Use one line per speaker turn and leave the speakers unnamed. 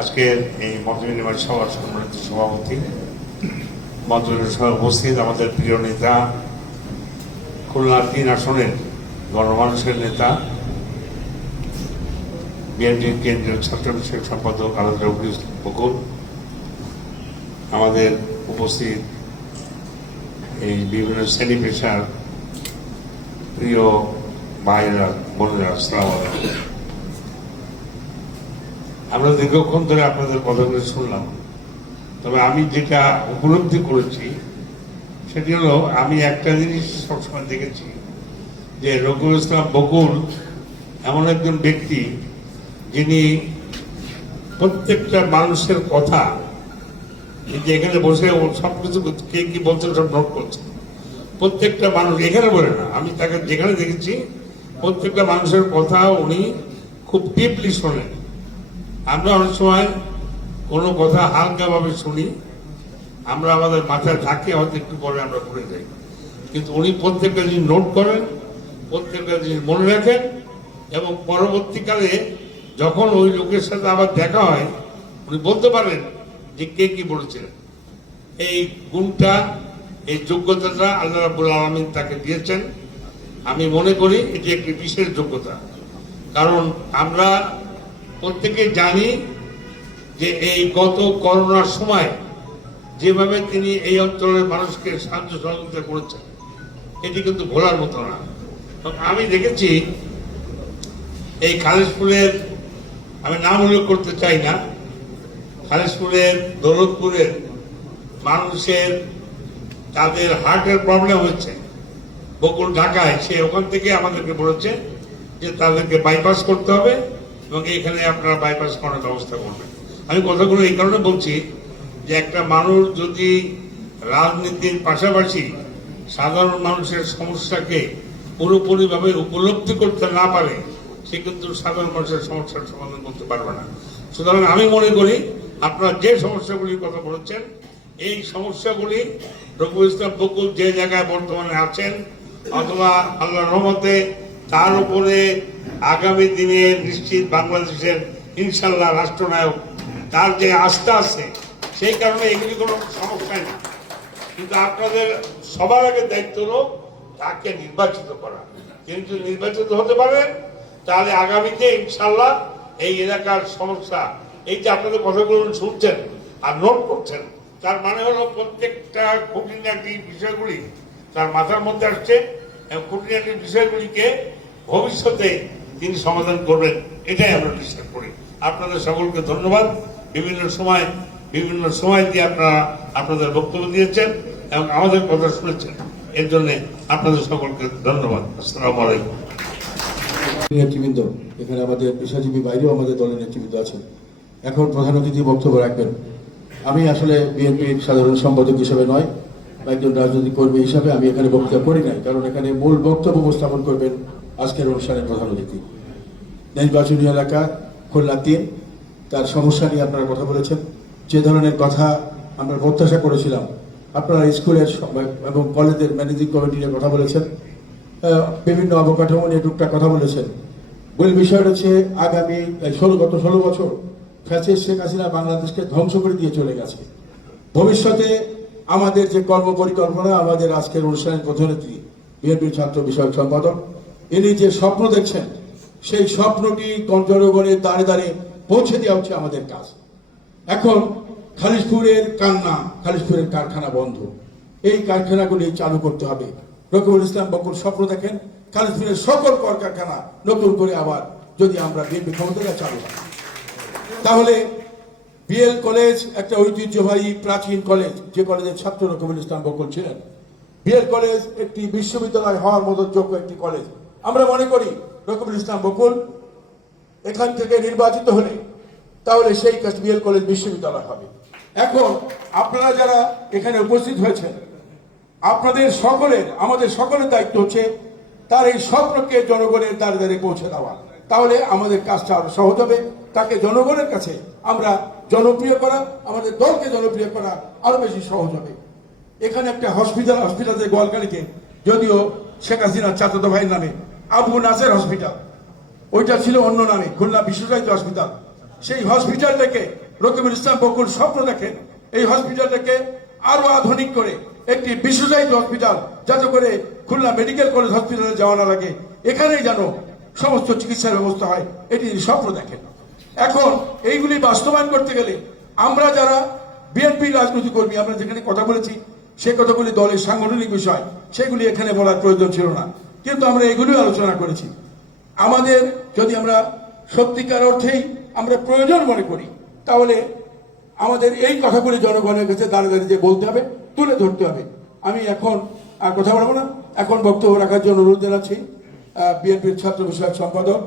আজকের এই মতবিনিময় সভার সম্মানিত সভাপতি। মন্ত্রণের সভায় উপস্থিত আমাদের প্রিয় নেতা খুলনা তিন আসনের গণমানুষের নেতা বিএনপির কেন্দ্রীয় ছাত্র বিষয়ক সম্পাদক আলাদা বকুল, আমাদের উপস্থিত এই বিভিন্ন শ্রেণি পেশার প্রিয় ভাইরা বোনেরা আসসালাম আলাইকুম। আমরা দীর্ঘক্ষণ ধরে আপনাদের কথাগুলো শুনলাম। তবে আমি যেটা উপলব্ধি করেছি, সেটি হলো আমি একটা জিনিস সবসময় দেখেছি, যে রকুল ইসলাম বকুল এমন একজন ব্যক্তি যিনি প্রত্যেকটা মানুষের কথা যে এখানে বসে সব কিছু কে কি বলছেন সব নোট করছে। প্রত্যেকটা মানুষ এখানে বলে না, আমি তাকে যেখানে দেখেছি, প্রত্যেকটা মানুষের কথা উনি খুব ডিপলি শোনেন। আমরা অনেক সময় কোনো কথা হালকাভাবে শুনি, আমরা আমাদের মাথায় থাকে, হয়তো একটু পরে আমরা ভুলে যাই। কিন্তু উনি প্রত্যেকটা জিনিস নোট করেন, প্রত্যেকটা জিনিস মনে রাখেন, এবং পরবর্তীকালে যখন ওই লোকের সাথে আবার দেখা হয়, উনি বলতে পারেন যে কে কি বলেছিলেন। এই গুণটা, এই যোগ্যতাটা আল্লাহ রাবুল আলমিন তাকে দিয়েছেন। আমি মনে করি এটি একটি বিশেষ যোগ্যতা। কারণ আমরা প্রত্যেকে জানি যে এই গত করোনার সময় যেভাবে তিনি এই অঞ্চলের মানুষকে সাহায্য সহযোগিতা করেছেন, এটি কিন্তু ভোলার মতো না। আমি দেখেছি এই খালিশপুরের, আমি নাম উল্লেখ করতে চাই না, খালিশপুরের, দৌলতপুরের মানুষের, তাদের হার্টের প্রবলেম হচ্ছে বকুল ঢাকায় সে ওখান থেকে আমাদেরকে বলেছে যে তাদেরকে বাইপাস করতে হবে। এবং এখানে আপনারা বাইপাস করার ব্যবস্থা করবেন। আমি কথাগুলো এই কারণে বলছি যে একটা মানুষ যদি রাজনীতির পাশাপাশি সাধারণ মানুষের সমস্যাকে পুরোপুরিভাবে উপলব্ধি করতে না পারে, সে কিন্তু সাধারণ মানুষের সমস্যার সমাধান করতে পারবে না। সুতরাং আমি মনে করি আপনারা যে সমস্যাগুলির কথা বলেছেন, এই সমস্যাগুলি রঘু ইসলাম বকুল যে জায়গায় বর্তমানে আছেন, অথবা আল্লাহ রহমতে তার উপরে আগামী দিনে নিশ্চিত বাংলাদেশের ইনশাল্লাহ রাষ্ট্রনায়ক তার যে আস্থা আছে, সেই কারণে এগুলি কোনো সমস্যাই না। কিন্তু আপনাদের সবার আগে দায়িত্ব হলো তাকে নির্বাচিত করা। যদি নির্বাচিত হতে পারেন তাহলে আগামীতে ইনশাল্লাহ এই এলাকার সমস্যা, এই যে আপনাদের কথাগুলো শুনছেন আর নোট করছেন, তার মানে হলো প্রত্যেকটা খুঁটিনাটি বিষয়গুলি তার মাথার মধ্যে আসছে। এবং খুঁটিনাটি বিষয়গুলিকে ভবিষ্যতে তিনি সমাধান করবেন, এটাই আমরা বিশ্বাস করি। আপনাদের সকলকে ধন্যবাদ। বিভিন্ন সময় বিভিন্ন সময় দিয়ে আপনারা আপনাদের বক্তব্য দিয়েছেন এবং আমাদের কথা শুনেছেন। এর জন্য আপনাদের সকলকে ধন্যবাদ। আসসালামু আলাইকুম।
নেতৃবৃন্দ, এখানে আমাদের পেশাজীবী বাইরেও আমাদের দলের নেতৃবৃন্দ আছেন। এখন প্রধান অতিথি বক্তব্য রাখবেন। আমি আসলে বিএনপির সাধারণ সম্পাদক হিসেবে নয় একজন রাজনৈতিক কর্মী হিসাবে আমি এখানে বক্তব্য করি নাই, কারণ এখানে মূল বক্তব্য উপস্থাপন করবেন আজকের অনুষ্ঠানের প্রধান অতিথি। নির্বাচনী এলাকা, খুলনা তিন, তার সমস্যা নিয়ে আপনারা কথা বলেছেন। যে ধরনের কথা আমরা প্রত্যাশা করেছিলাম, আপনারা স্কুলের এবং কলেজের ম্যানেজিং কমিটি নিয়ে কথা বলেছেন। বিভিন্ন অবকাঠামো নিয়ে টুকটাক কথা বলেছেন। মূল বিষয়টা হচ্ছে আগামী ষোলো, গত ষোলো বছর ফ্যাসিস্ট শেখ হাসিনা বাংলাদেশকে ধ্বংস করে দিয়ে চলে গেছে। ভবিষ্যতে আমাদের যে কর্ম পরিকল্পনা আমাদের আজকের অনুষ্ঠানের প্রধানমন্ত্রী বিএনপির ছাত্র বিষয়ক সম্পাদক ইনি যে স্বপ্ন দেখছেন, সেই স্বপ্নটি জনগণের দাঁড়ে দাঁড়িয়ে পৌঁছে দেওয়া হচ্ছে আমাদের কাজ। এখন খালিশপুরের কান্না, খালিশপুরের কারখানা বন্ধ। এই কারখানাগুলি চালু করতে হবে। রকিবুল ইসলাম বকুল স্বপ্ন দেখেন, খালিশপুরের সকল কলকারখানা নতুন করে আবার যদি আমরা বিএনপি ক্ষমতায় চালু হয়। তাহলে বিএল কলেজ একটা ঐতিহ্যবাহী প্রাচীন কলেজ, যে কলেজের ছাত্র রকিবুল ইসলাম বকুল ছিলেন। বিএল কলেজ একটি বিশ্ববিদ্যালয় হওয়ার মতো যোগ্য একটি কলেজ। আমরা মনে করি রকিবুল ইসলাম বকুল, এখান থেকে নির্বাচিত হলে তাহলে সেই বিএল কলেজ বিশ্ববিদ্যালয় হবে। এখন আপনারা যারা এখানে উপস্থিত হয়েছেন, আপনাদের সকলের, আমাদের সকলের দায়িত্ব হচ্ছে তার এই স্বপ্নকে জনগণের দ্বারে দ্বারে পৌঁছে দেওয়া। তাহলে আমাদের কাজটা আরও সহজ হবে। তাকে জনগণের কাছে আমরা জনপ্রিয় করা, আমাদের দলকে জনপ্রিয় করা আরও বেশি সহজ হবে। এখানে একটা হসপিটাল, হসপিটালের গোয়ালকালীতে যদিও শেখ হাসিনার চাচাতো ভাইয়ের নামে আবু নাসের হসপিটাল ওইটা ছিল অন্য নামে, খুলনা বিশ্বসাহিত্য হসপিটাল সেই হসপিটালটাকে রকিবুল ইসলাম বকুল স্বপ্ন দেখেন। এই হসপিটালটাকে আরও আধুনিক করে একটি বিশ্বজায়িত হসপিটাল যাতে করে খুলনা মেডিকেল কলেজ হসপিটালে যাওয়া না লাগে। এখানেই যেন সমস্ত চিকিৎসার ব্যবস্থা হয়, এটি স্বপ্ন দেখেন। এখন এইগুলি বাস্তবায়ন করতে গেলে আমরা যারা বিএনপি রাজনৈতিক কর্মী, আমরা যেখানে কথা বলেছি সে কথাগুলি দলের সাংগঠনিক বিষয়, সেগুলি এখানে বলার প্রয়োজন ছিল না। কিন্তু আমরা এগুলিও আলোচনা করেছি। আমাদের যদি আমরা সত্যিকার অর্থেই আমরা প্রয়োজন মনে করি, তাহলে আমাদের এই কথাগুলি জনগণের কাছে দাঁড়িয়ে দাঁড়িয়ে যে বলতে হবে, তুলে ধরতে হবে। আমি এখন আর কথা বলব না। এখন বক্তব্য রাখার জন্য অনুরোধ জানাচ্ছি বিএনপির ছাত্র বিষয়ক সম্পাদক।